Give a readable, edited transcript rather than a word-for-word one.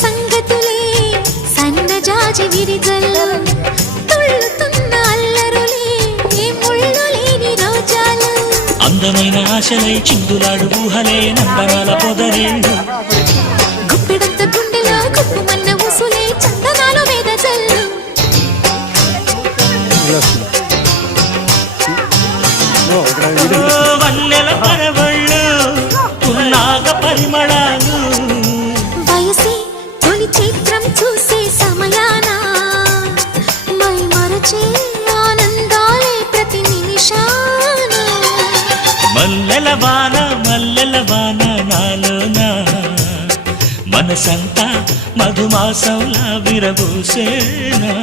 సంగతులే సన్నజాజి విరిజల్లు తుళ్ళుతున్న అల్లరులే ముళ్ళు లేని రోజాలు అందమైన ఆశలై చిందులాడు ఊహలే నందనాల పొదరేళ్ళు గుప్పెడంత గుండెలో గుప్పుమన్న ఊసులే చందనాలు వేదజల్లు వన్నెల పరవళ్ళు పున్నాగ పరిమళాలు వయసే తొలి చిత్రం చూసే సమయాన మై మరచే ఆనందాలే ప్రతి నిమిషాన మల్లెల వాన నాలోన మనసంతా మధుమాసంలా విరబూసేనా